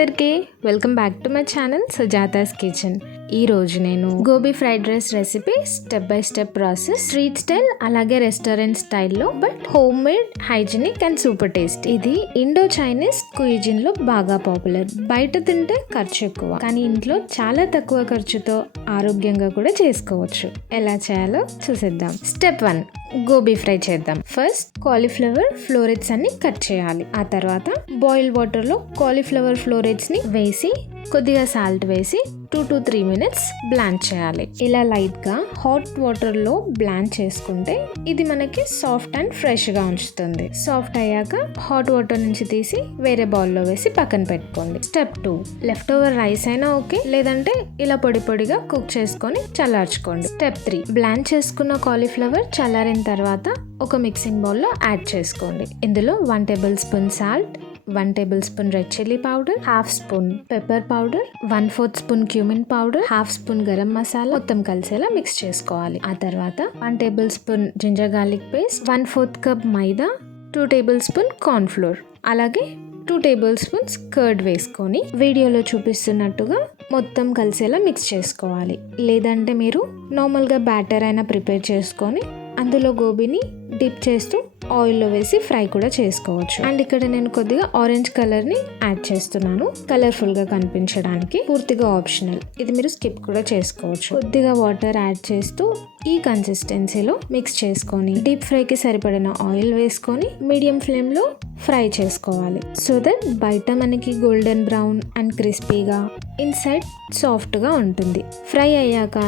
అందరికీ welcome back to my channel Sujata's kitchen. ఈ రోజు నేను gobi fried rice recipe step by step process, street style అలాగే రెస్టారెంట్ స్టైల్లో, but home made, hygienic and super taste. ఇది Indo Chinese cuisine లో బాగా పాపులర్. బయట తింటే ఖర్చు ఎక్కువ, కానీ ఇంట్లో చాలా తక్కువ ఖర్చుతో ఆరోగ్యంగా కూడా చేసుకోవచ్చు. ఎలా చేయాలో చూసేద్దాం. స్టెప్ 1, గోబీ ఫ్రై చేద్దాం. ఫస్ట్ కాలీఫ్లవర్ ఫ్లోరెట్స్ అన్ని కట్ చేయాలి. ఆ తర్వాత బాయిల్ వాటర్ లో కాలీఫ్లవర్ ఫ్లోరెట్స్ ని వేసి కొద్దిగా సాల్ట్ వేసి 2 to 3 minutes బ్లాంచ్ చేయాలి. ఇలా లైట్ గా హాట్ వాటర్ లో బ్లాంచ్ చేసుకుంటే ఇది మనకి సాఫ్ట్ అండ్ ఫ్రెష్ గా ఉంచుతుంది. సాఫ్ట్ అయ్యాక హాట్ వాటర్ నుంచి తీసి వేరే బౌల్ లో వేసి పక్కన పెట్టుకోండి. స్టెప్ 2, లెఫ్ట్ ఓవర్ రైస్ అయినా ఓకే, లేదంటే ఇలా పొడి పొడిగా కుక్ చేసుకొని చల్లార్చుకోండి. స్టెప్ 3, బ్లాంచ్ చేసుకున్న కాలీఫ్లవర్ చల్లారిన తర్వాత ఒక మిక్సింగ్ బౌల్ లో యాడ్ చేసుకోండి. ఇందులో 1 tablespoon salt, 1 tablespoon red chilli powder, 1/2 spoon pepper powder, 1/4 spoon cumin powder, 1/2 spoon garam masala మొత్తం కలిసేలా మిక్స్ చేసుకోవాలి. ఆ తర్వాత 1 tablespoon ginger garlic paste, 1/4 cup మైదా, 2 tablespoon కార్న్ ఫ్లోర్, అలాగే 2 tablespoons కర్డ్ వేసుకొని వీడియోలో చూపిస్తున్నట్టుగా మొత్తం కలిసేలా మిక్స్ చేసుకోవాలి. లేదంటే మీరు నార్మల్గా బ్యాటర్ అయినా ప్రిపేర్ చేసుకొని అందులో గోబీని డిప్ చేస్తూ ఆయిల్లో వేసి ఫ్రై కూడా చేసుకోవచ్చు. అండ్ ఇక్కడ నేను కొద్దిగా ఆరెంజ్ కలర్ ని యాడ్ చేస్తున్నాను, కలర్ఫుల్ గా కనిపించడానికి. పూర్తిగా ఆప్షనల్, ఇది మీరు స్కిప్ కూడా చేసుకోవచ్చు. కొద్దిగా వాటర్ యాడ్ చేస్తూ ఈ కన్సిస్టెన్సీలో మిక్స్ చేసుకొని డీప్ ఫ్రైకి సరిపడిన ఆయిల్ వేసుకొని మీడియం ఫ్లేమ్ లో ఫ్రై చేసుకోవాలి. సో దట్ బయట మనకి గోల్డెన్ బ్రౌన్ అండ్ క్రిస్పీగా, ఇన్సైడ్ సాఫ్ట్ గా ఉంటుంది. ఫ్రై అయ్యాక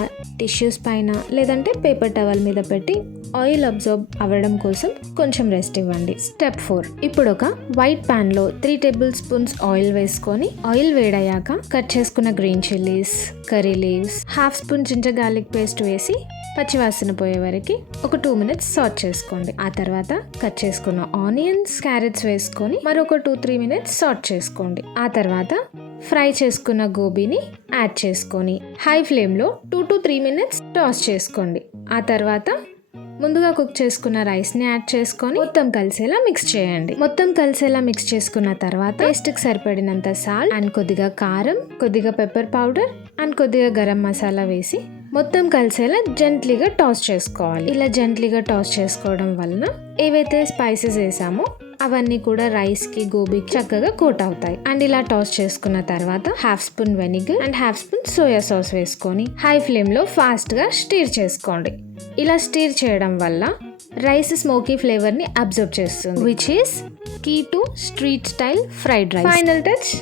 టిష్యూస్ పైన లేదంటే పేపర్ టవల్ మీద పెట్టి ఆయిల్ అబ్జర్బ్ అవ్వడం కోసం కొంచెం రెస్ట్ ఇవ్వండి. స్టెప్ 4, ఇప్పుడు ఒక వైట్ పాన్ లో 3 tablespoons ఆయిల్ వేసుకొని ఆయిల్ వేడయ్యాక కట్ చేసుకున్న green chillies, curry leaves, 1/2 spoon ginger garlic paste వేసి పచ్చివాసన పోయే వరకు ఒక 2 minutes సాట్ చేసుకోండి. ఆ తర్వాత కట్ చేసుకున్న ఆనియన్స్, క్యారెట్స్ వేసుకొని మరొక 2-3 minutes సాట్ చేసుకోండి. ఆ తర్వాత ఫ్రై చేసుకున్న గోబీని యాడ్ చేసుకొని హై ఫ్లేమ్ లో 2 to 3 minutes టాస్ చేసుకోండి. ఆ తర్వాత ముందుగా కుక్ చేసుకున్న రైస్ ని యాడ్ చేసుకొని మొత్తం కలిసేలా మిక్స్ చేయండి. మొత్తం కలిసేలా మిక్స్ చేసుకున్న తర్వాత టేస్ట్ కి సరిపడినంత సాల్ట్ అండ్ కొద్దిగా కారం, కొద్దిగా పెప్పర్ పౌడర్ అండ్ కొద్దిగా గరం మసాలా వేసి మొత్తం కలిసేలా జెంట్లీగా టాస్ చేసుకోవాలి. ఇలా జెంట్లీగా టాస్ చేసుకోవడం వలన ఏవైతే స్పైసెస్ వేసామో అవన్నీ కూడా రైస్ కి, గోబీకి చక్కగా కోట్ అవుతాయి. అండ్ ఇలా టాస్ చేసుకున్న తర్వాత 1/2 spoon vinegar and 1/2 spoon soya sauce వేసుకొని హై ఫ్లేమ్ లో ఫాస్ట్ గా స్టీర్ చేసుకోండి. ఇలా స్టీర్ చేయడం వల్ల రైస్ స్మోకీ ఫ్లేవర్ ని అబ్జర్వ్ చేస్తుంది, which is key to street style fried rice. Final touch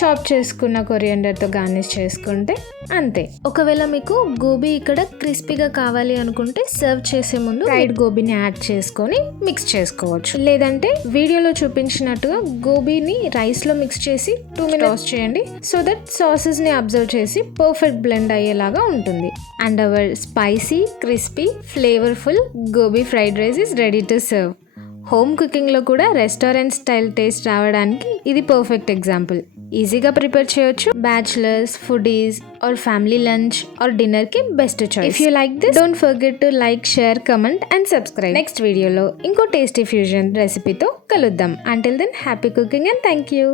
chop చేసుకున్న కొరియండర్ తో గార్నిష్ చేసుకుంటే అంతే. ఒకవేళ మీకు గోబీ ఇక్కడ క్రిస్పీగా కావాలి అనుకుంటే సర్వ్ చేసే ముందు ఫ్రైడ్ గోబీని యాడ్ చేసుకొని మిక్స్ చేసుకోవచ్చు. లేదంటే వీడియోలో చూపించినట్టుగా గోబీని రైస్ లో మిక్స్ చేసి 2 minutes టాస్ చేయండి. సో దట్ సాసెస్ ని అబ్జర్వ్ చేసి పర్ఫెక్ట్ బ్లెండ్ అయ్యేలాగా ఉంటుంది. And our spicy, crispy, flavourful gobi fried rice is ready to serve. Home కుకింగ్లో కూడా రెస్టారెంట్ స్టైల్ టేస్ట్ రావడానికి ఇది పర్ఫెక్ట్ ఎగ్జాంపుల్. ఈజీగా ప్రిపేర్ చేయొచ్చు. Bachelors, foodies or family lunch or dinner కి best choice. If you like this, don't forget to like, share, comment and subscribe. Next వీడియోలో ఇంకో tasty fusion రెసిపీతో కలుద్దాం. Until then, happy cooking and thank you.